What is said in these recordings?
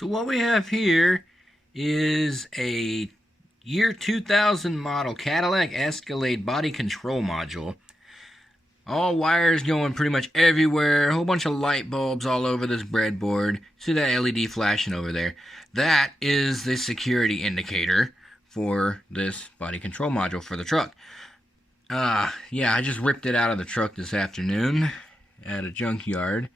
So what we have here is a year 2000 model Cadillac Escalade body control module. All wires going pretty much everywhere. A whole bunch of light bulbs all over this breadboard. See that LED flashing over there? That is the security indicator for this body control module for the truck. Yeah, I just ripped it out of the truck this afternoon at a junkyard.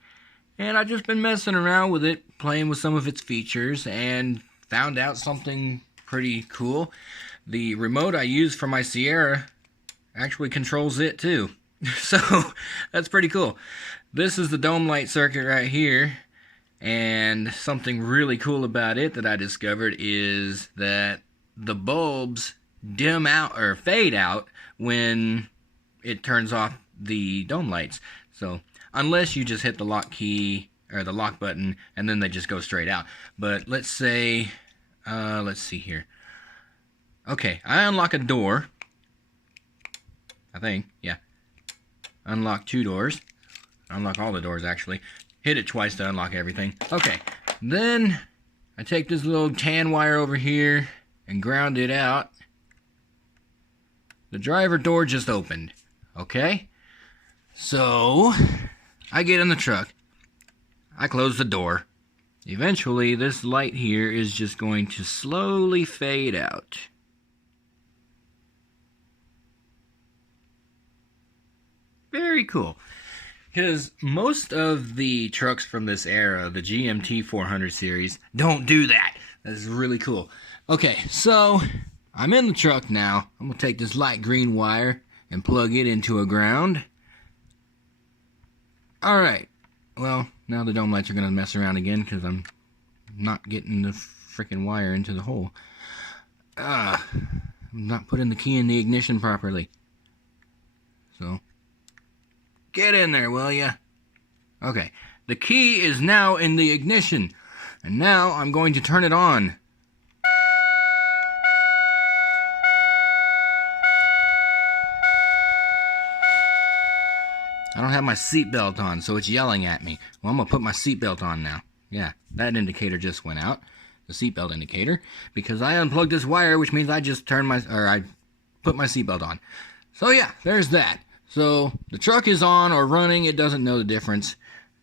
And I've just been messing around with it, playing with some of its features, and found out something pretty cool. The remote I use for my Sierra actually controls it too. So, that's pretty cool. This is the dome light circuit right here, and something really cool about it that I discovered is that the bulbs dim out or fade out when it turns off the dome lights. So, unless you just hit the lock key or the lock button and then they just go straight out. But let's say, let's see here. Okay, I unlock a door. I think, yeah. Unlock 2 doors. Unlock all the doors, actually. Hit it twice to unlock everything. Okay, then I take this little tan wire over here and ground it out. The driver door just opened. Okay? So, I get in the truck. I close the door. Eventually, this light here is just going to slowly fade out. Very cool. Because most of the trucks from this era, the GMT 400 series, don't do that. That's really cool. Okay, so I'm in the truck now. I'm going to take this light green wire and plug it into a ground. Alright, well, now the dome lights are going to mess around again because I'm not getting the freaking wire into the hole. I'm not putting the key in the ignition properly. So, get in there, will ya? Okay, the key is now in the ignition, and now I'm going to turn it on. I don't have my seatbelt on, so it's yelling at me. Well, I'm going to put my seatbelt on now. Yeah, that indicator just went out, the seatbelt indicator, because I unplugged this wire, which means I just I put my seatbelt on. So yeah, there's that. So the truck is on or running, it doesn't know the difference.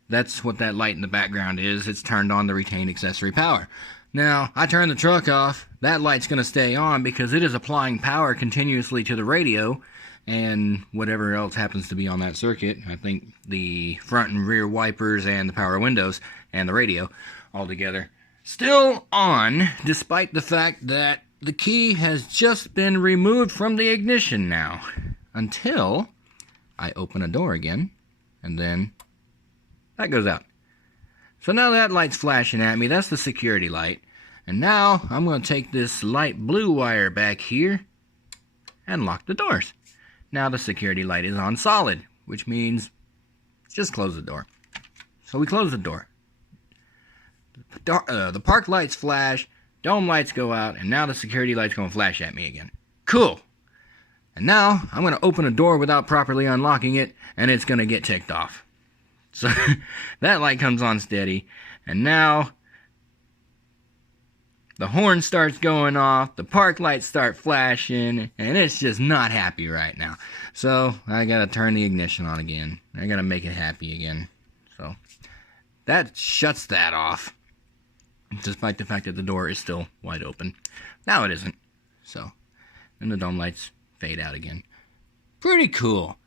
That's what that light in the background is. It's turned on the retained accessory power. Now, I turn the truck off, that light's going to stay on because it is applying power continuously to the radio and whatever else happens to be on that circuit. I think the front and rear wipers and the power windows and the radio all together. Still on, despite the fact that the key has just been removed from the ignition now. Until I open a door again, and then that goes out. So now that light's flashing at me. That's the security light. And now I'm going to take this light blue wire back here and lock the doors. Now the security light is on solid, which means just close the door. So we close the door. The park lights flash, dome lights go out, and now the security light's going to flash at me again. Cool. And now I'm going to open a door without properly unlocking it, and it's going to get ticked off. So that light comes on steady, and now the horn starts going off, the park lights start flashing, and it's just not happy right now. So I gotta turn the ignition on again. I gotta make it happy again. So that shuts that off, despite the fact that the door is still wide open. Now it isn't. So then the dome lights fade out again. Pretty cool.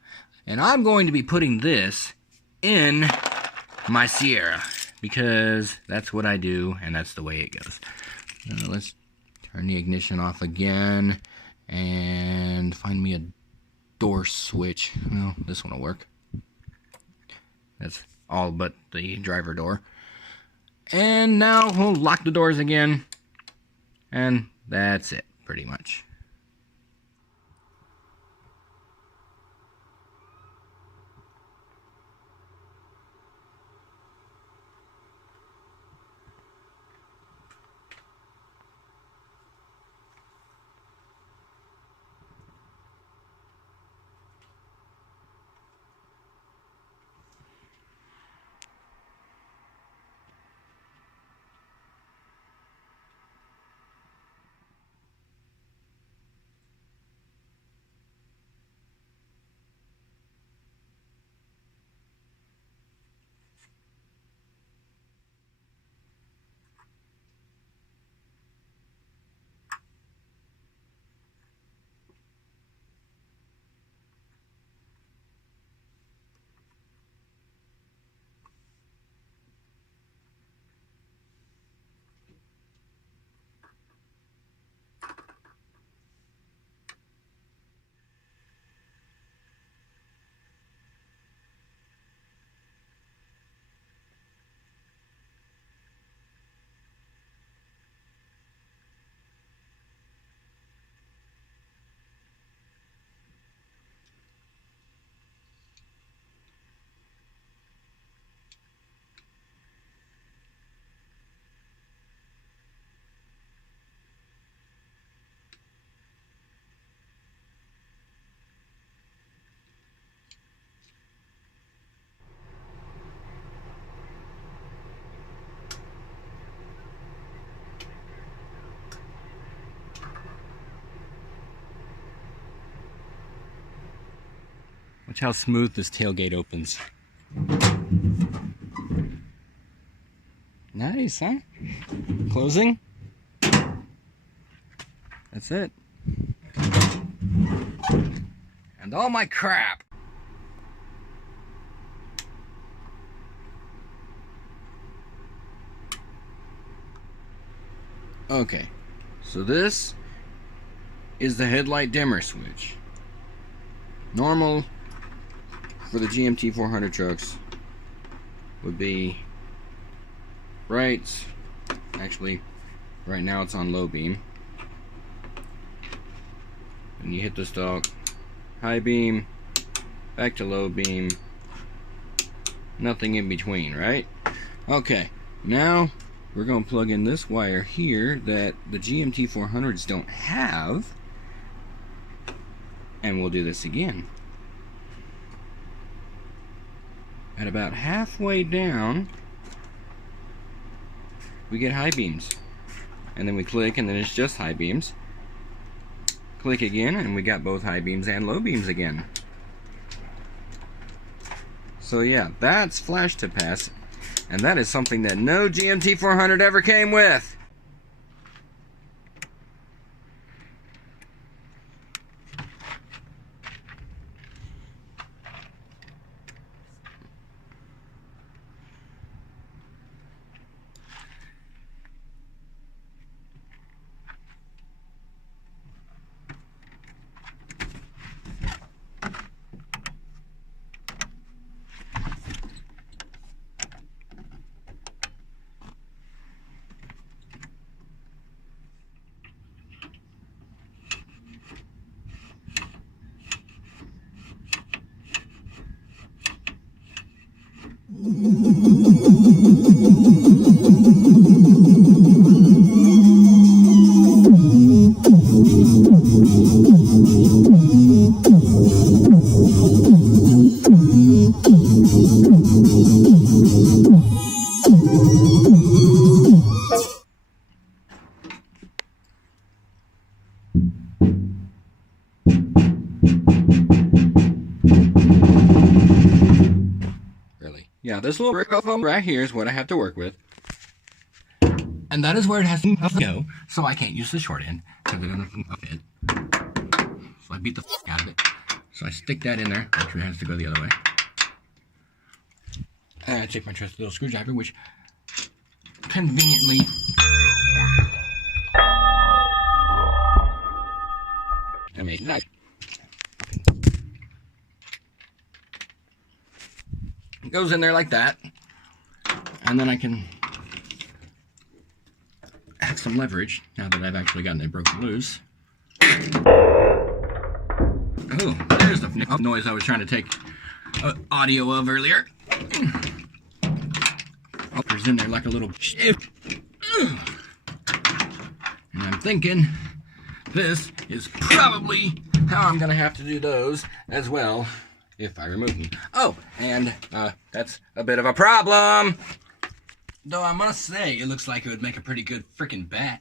And I'm going to be putting this in my Sierra because that's what I do and that's the way it goes. Let's turn the ignition off again and find me a door switch. Well, this one will work. That's all but the driver door. And now we'll lock the doors again. And that's it, pretty much. Watch how smooth this tailgate opens. Nice, huh? Closing. That's it. And all my crap. Okay, so this is the headlight dimmer switch. Normal for the GMT 400 trucks would be bright. Actually, right now it's on low beam. And you hit the stalk, high beam, back to low beam, nothing in between, right? Okay, now we're going to plug in this wire here that the GMT 400s don't have, and we'll do this again. At about halfway down, we get high beams, and then we click, and then it's just high beams. Click again, and we got both high beams and low beams again. So yeah, that's flash to pass, and that is something that no GMT 400 ever came with. Yeah, this little brick of foam right here is what I have to work with. And that is where it has to go, so I can't use the short end, because it doesn't fit. So I beat the fuck out of it. So I stick that in there, which has to go the other way. And I take my trusty little screwdriver, which conveniently I made it nice. It goes in there like that, and then I can have some leverage now that I've actually gotten it broken loose. Oh, there's the noise I was trying to take audio of earlier. Oh, there's in there like a little shift. And I'm thinking this is probably how I'm gonna have to do those as well if I remove them. Oh, and that's a bit of a problem. Though I must say, it looks like it would make a pretty good frickin' bat.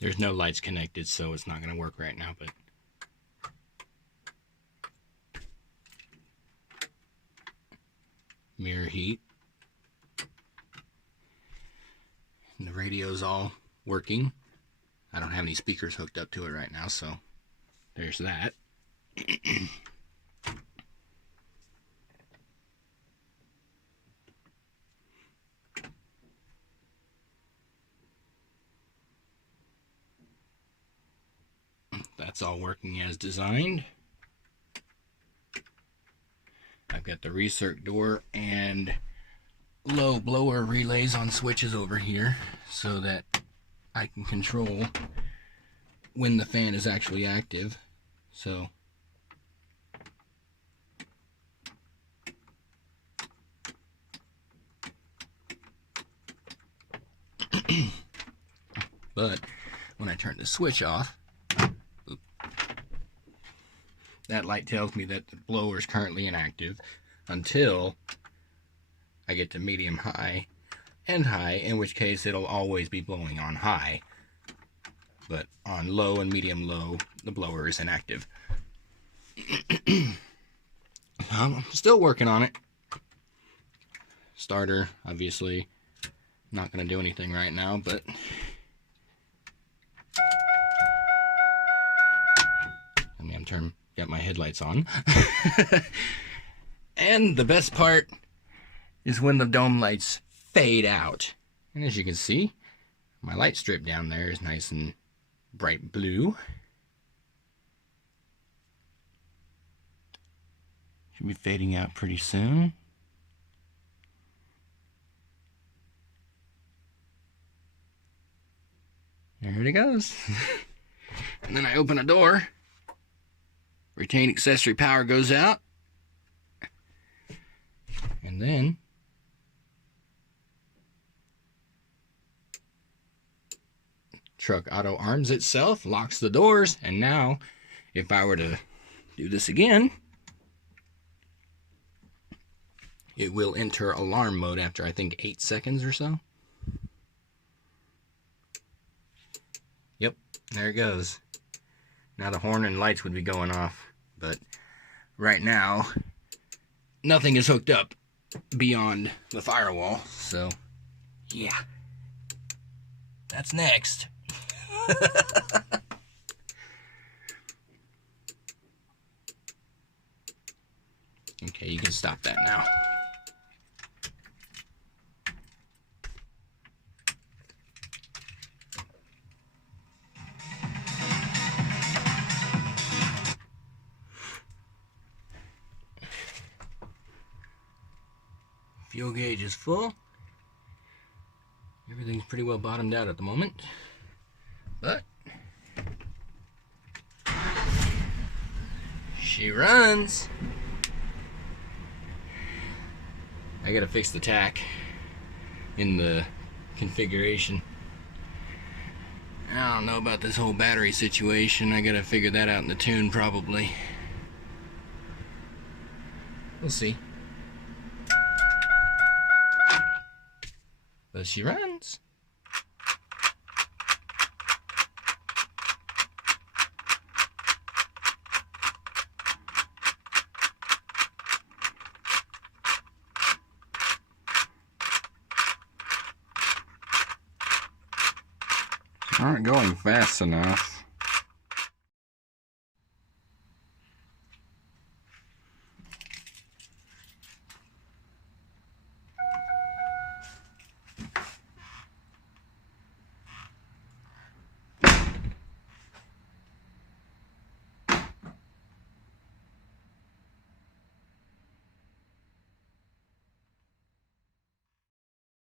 There's no lights connected, so it's not going to work right now, but mirror heat. And the radio's all working. I don't have any speakers hooked up to it right now, so there's that. That's all working as designed. I've got the recirc door and low blower relays on switches over here so that I can control when the fan is actually active. So but when I turn the switch off, that light tells me that the blower is currently inactive until I get to medium high and high, in which case it'll always be blowing on high. But on low and medium low, the blower is inactive. I'm still working on it. Starter, obviously, not going to do anything right now, but got my headlights on. And the best part is when the dome lights fade out. And as you can see, my light strip down there is nice and bright blue. Should be fading out pretty soon. There it goes. And then I open a door. Retain accessory power goes out. And then truck auto arms itself, locks the doors, and now if I were to do this again, it will enter alarm mode after I think 8 seconds or so. Yep, there it goes. Now the horn and lights would be going off, but right now nothing is hooked up beyond the firewall, so yeah, that's next. Okay, you can stop that now. Fuel gauge is full. Everything's pretty well bottomed out at the moment, but she runs. I gotta fix the tach in the configuration. I don't know about this whole battery situation. I gotta figure that out in the tune probably. We'll see. But she runs. Aren't going fast enough.